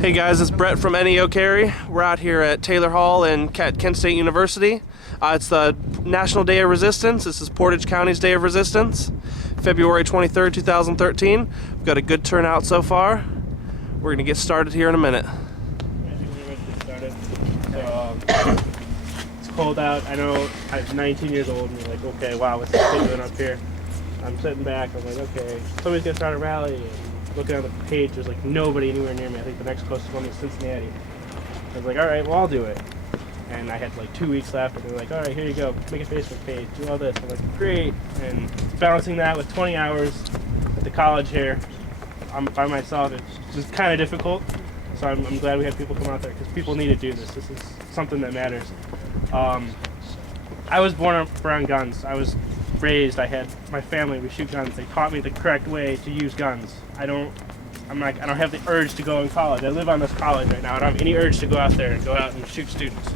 Hey guys, it's Brett from NEO Carry. We're out here at Taylor Hall and Kent State University. It's the National Day of Resistance. This is Portage County's Day of Resistance, February 23rd, 2013. We've got a good turnout so far. We're going to get started here in a minute. It's cold out. I know I'm 19 years old and you're like, okay, wow, what's this kid doing up here? I'm sitting back, I'm like, okay, somebody's going to start a rally. And looking on the page, there's like nobody anywhere near me. I think the next closest one is Cincinnati. I was like, all right, well, I'll do it. And I had like 2 weeks left, and they're like, all right, here you go, make a Facebook page, do all this. I'm like, great. And balancing that with 20 hours at the college here, I'm by myself, it's just kind of difficult. So I'm glad we had people come out there because people need to do this. This is something that matters. I was born around guns. I was raised, I had my family, we shoot guns. They taught me the correct way to use guns. I don't have the urge to go in college. I live on this college right now. I don't have any urge to go out there and go out and shoot students.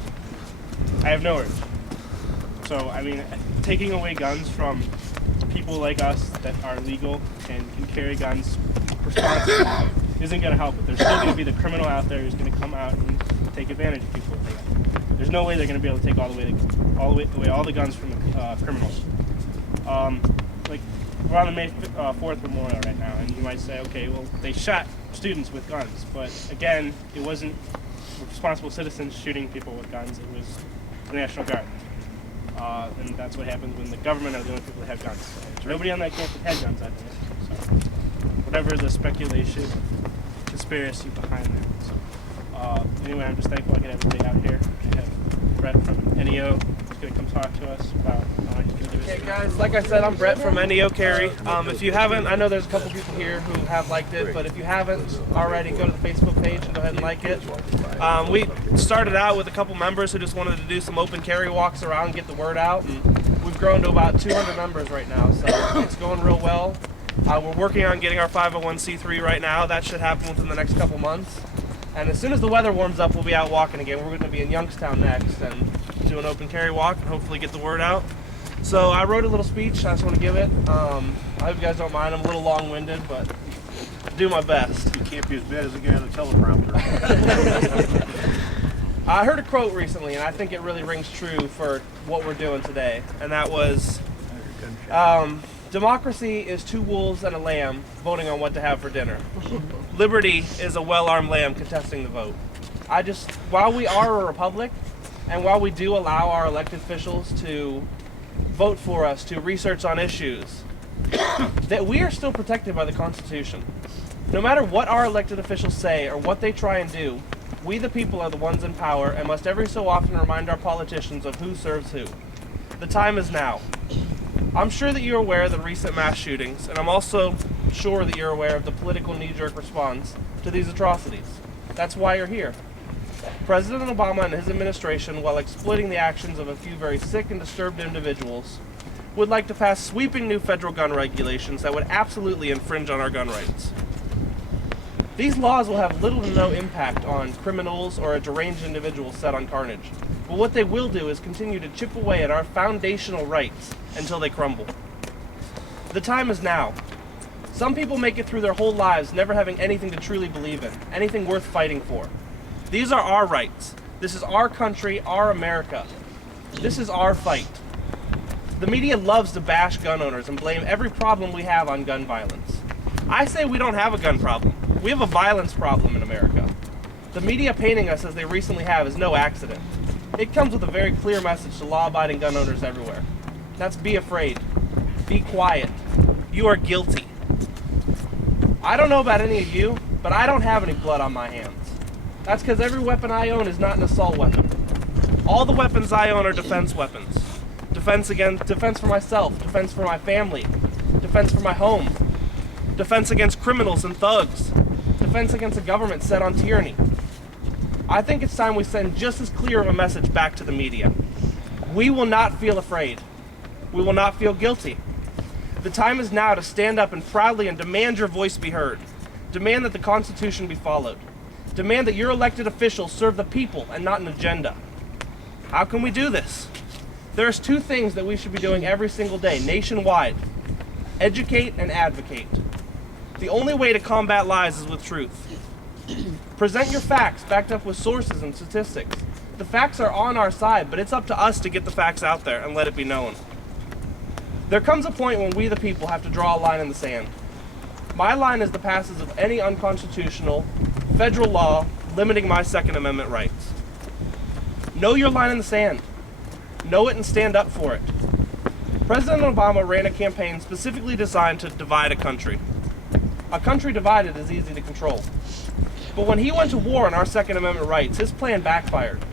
I have no urge. So, I mean, taking away guns from people like us that are legal and can carry guns responsibly isn't going to help it. There's still going to be the criminal out there who's going to come out and take advantage of people. There's no way they're going to be able to take all the guns from the criminals. Like, we're on the May 4th Memorial right now, and you might say, okay, well, they shot students with guns, but again, it wasn't responsible citizens shooting people with guns, it was the National Guard. And that's what happens when the government are the only people that have guns. Nobody on that campus had guns, I think. So, whatever the speculation, conspiracy behind that. So, anyway, I'm just thankful I get everything out here. I have Brett from NEO who's going to come talk to us about Hey guys, like I said, I'm Brett from NEO Carry. If you haven't, I know there's a couple people here who have liked it, but if you haven't already, go to the Facebook page and go ahead and like it. We started out with a couple members who just wanted to do some open carry walks around and get the word out, and we've grown to about 200 members right now, so it's going real well. We're working on getting our 501c3 right now. That should happen within the next couple months. And as soon as the weather warms up, we'll be out walking again. We're going to be in Youngstown next and do an open carry walk and hopefully get the word out. So I wrote a little speech. I just want to give it. I hope you guys don't mind. I'm a little long-winded, but I'll do my best. You can't be as bad as the guy on the teleprompter. I heard a quote recently, and I think it really rings true for what we're doing today. And that was, democracy is two wolves and a lamb voting on what to have for dinner. Liberty is a well-armed lamb contesting the vote. While we are a republic, and while we do allow our elected officials to vote for us, to research on issues, that we are still protected by the Constitution. No matter what our elected officials say or what they try and do, we the people are the ones in power and must every so often remind our politicians of who serves who. The time is now. I'm sure that you're aware of the recent mass shootings, and I'm also sure that you're aware of the political knee-jerk response to these atrocities. That's why you're here. President Obama and his administration, while exploiting the actions of a few very sick and disturbed individuals, would like to pass sweeping new federal gun regulations that would absolutely infringe on our gun rights. These laws will have little to no impact on criminals or a deranged individual set on carnage, but what they will do is continue to chip away at our foundational rights until they crumble. The time is now. Some people make it through their whole lives never having anything to truly believe in, anything worth fighting for. These are our rights. This is our country, our America. This is our fight. The media loves to bash gun owners and blame every problem we have on gun violence. I say we don't have a gun problem. We have a violence problem in America. The media painting us as they recently have is no accident. It comes with a very clear message to law-abiding gun owners everywhere. That's be afraid. Be quiet. You are guilty. I don't know about any of you, but I don't have any blood on my hands. That's because every weapon I own is not an assault weapon. All the weapons I own are defense weapons. Defense for myself, defense for my family, defense for my home, defense against criminals and thugs, defense against a government set on tyranny. I think it's time we send just as clear of a message back to the media. We will not feel afraid. We will not feel guilty. The time is now to stand up and proudly and demand your voice be heard. Demand that the Constitution be followed. Demand that your elected officials serve the people and not an agenda. How can we do this? There's two things that we should be doing every single day, nationwide. Educate and advocate. The only way to combat lies is with truth. Present your facts backed up with sources and statistics. The facts are on our side, but it's up to us to get the facts out there and let it be known. There comes a point when we the people have to draw a line in the sand. My line is the passage of any unconstitutional federal law limiting my Second Amendment rights. Know your line in the sand. Know it and stand up for it. President Obama ran a campaign specifically designed to divide a country. A country divided is easy to control. But when he went to war on our Second Amendment rights, his plan backfired.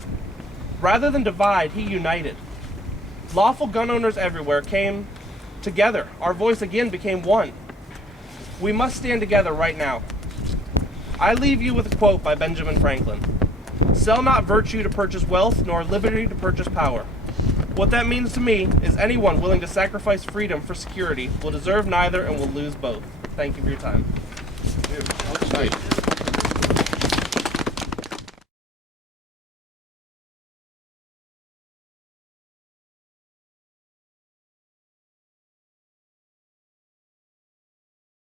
Rather than divide, he united. Lawful gun owners everywhere came together. Our voice again became one. We must stand together right now. I leave you with a quote by Benjamin Franklin. Sell not virtue to purchase wealth, nor liberty to purchase power. What that means to me is anyone willing to sacrifice freedom for security will deserve neither and will lose both. Thank you for your time. Dude, outside.